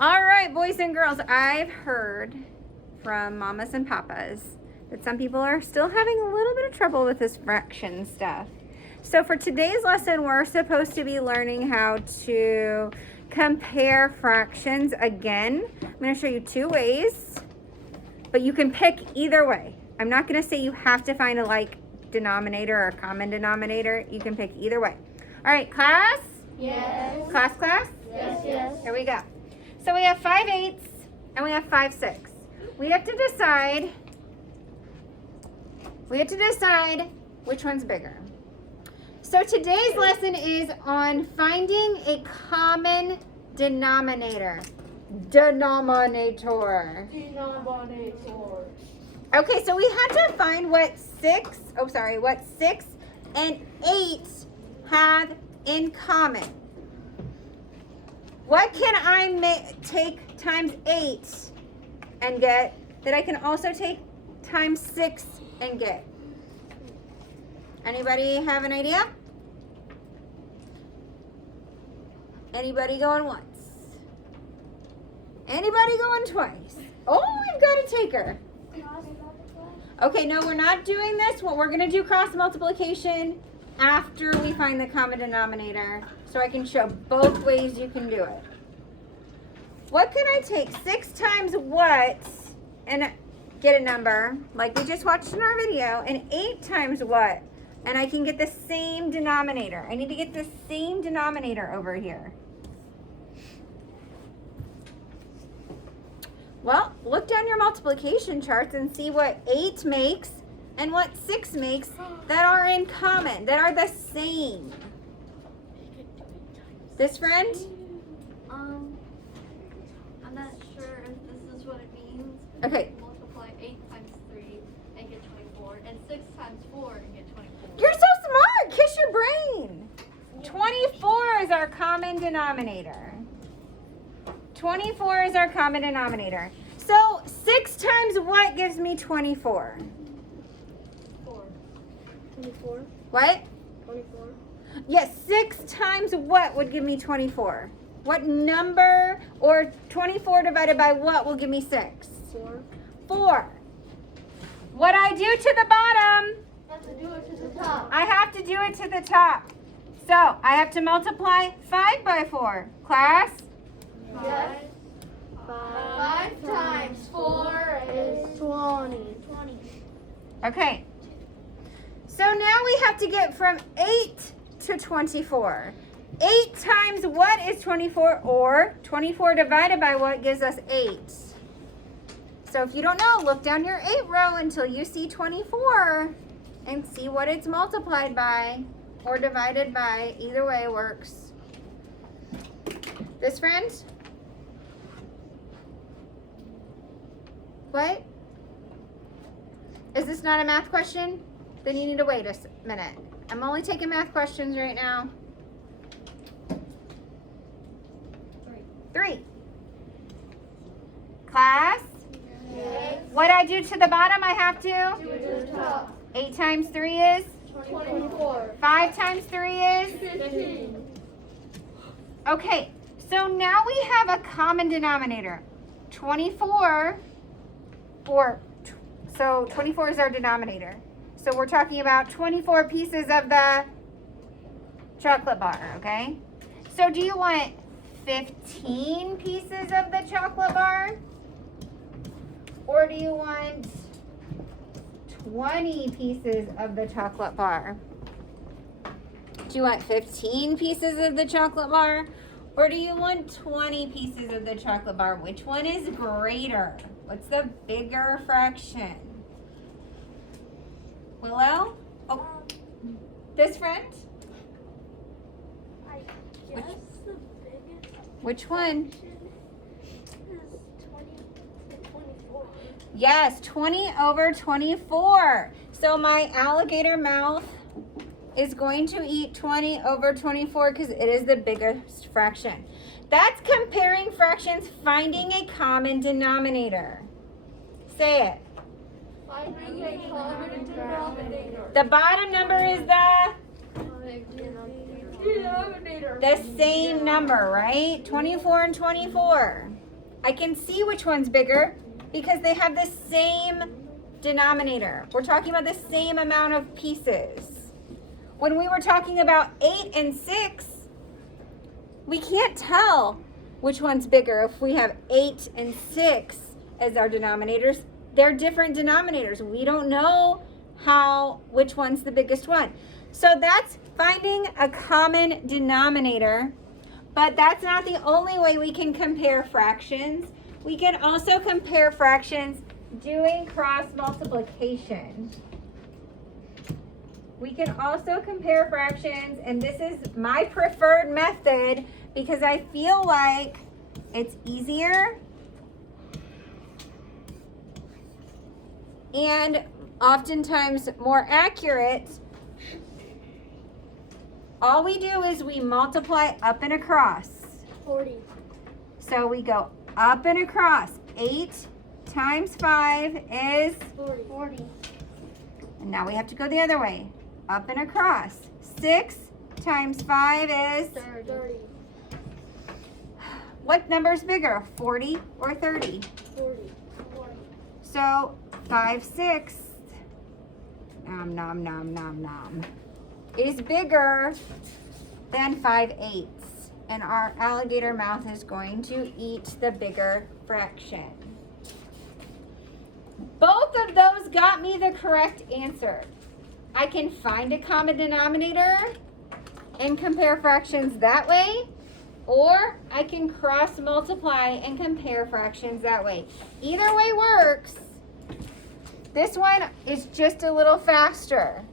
All right, boys and girls, I've heard from mamas and papas that some people are still having a little bit of trouble with this fraction stuff. So for today's lesson, we're supposed to be learning how to compare fractions again. I'm going to show you two ways, but you can pick either way. I'm not going to say you have to find a like denominator or a common denominator. You can pick either way. All right, class? Yes. Class? Yes, yes. Here we go. So we have 5/8 and we have 5/6. We have to decide which one's bigger. So today's lesson is on finding a common denominator. Denominator. Okay, so we had to find what 6 and 8 have in common. What can I take times 8 and get that I can also take times 6 and get? Anybody have an idea? Anybody going once? Anybody going twice? Oh, we've got a taker. Okay, no, we're not doing this. What we're going to do cross multiplication after we find the common denominator, so I can show both ways you can do it. What can I take 6 times what and get a number like we just watched in our video, and 8 times what and I can get the same denominator? I need to get the same denominator over here. Well, look down your multiplication charts and see what 8 makes and what 6 makes that are in common, that are the same. This friend? I'm not sure if this is what it means. Okay. Multiply 8 times 3 and get 24, and 6 times 4 and get 24. You're so smart! Kiss your brain! 24 is our common denominator. 24 is our common denominator. So 6 times what gives me 24? 24. What? 24. Yes, 6 times what would give me 24? What number, or 24 divided by what will give me 6? 4. 4. What I do to the bottom, Have to do it to the top. I have to do it to the top. So I have to multiply 5 by 4. Class? Yes. 5 times 4 is 20. Okay. So now we have to get from 8 to 24. 8 times what is 24? Or 24 divided by what gives us 8? So if you don't know, look down your 8 row until you see 24 and see what it's multiplied by or divided by. Either way works. This friend? What? Is this not a math question? Then you need to wait a minute. I'm only taking math questions right now. 3. Class? Yes. What I do to the bottom, I have to? Do it to the top. 8 times 3 is? 24. 5 times 3 is? 15. Okay, so now we have a common denominator. 24, so 24 is our denominator. So we're talking about 24 pieces of the chocolate bar, okay? So do you want 15 pieces of the chocolate bar? Or do you want 20 pieces of the chocolate bar? Do you want 15 pieces of the chocolate bar? Or do you want 20 pieces of the chocolate bar? Which one is greater? What's the bigger fraction? Willow? Oh, this friend? I guess the biggest Which one? is 20 to 24. Yes, 20 over 24. So my alligator mouth is going to eat 20 over 24 because it is the biggest fraction. That's comparing fractions, finding a common denominator. Say it. Finding a common denominator. The bottom number is the Denominator. same number, right? 24 and 24. I can see which one's bigger because they have the same denominator. We're talking about the same amount of pieces. When we were talking about 8 and 6, we can't tell which one's bigger if we have 8 and 6 as our denominators. They're different denominators. We don't know which one's the biggest one. So that's finding a common denominator, but that's not the only way we can compare fractions. We can also compare fractions doing cross multiplication. We can also compare fractions, and this is my preferred method because I feel like it's easier and oftentimes more accurate. All we do is we multiply up and across. 40. So we go up and across. 8 times 5 is 40. And now we have to go the other way. Up and across. 6 times 5 is 30. What number's bigger, 40 or 30? 40. So 5/6 nom nom nom nom is bigger than 5/8, and our alligator mouth is going to eat the bigger fraction. Both of those got me the correct answer. I can find a common denominator and compare fractions that way, or I can cross multiply and compare fractions that way. Either way works. This one is just a little faster.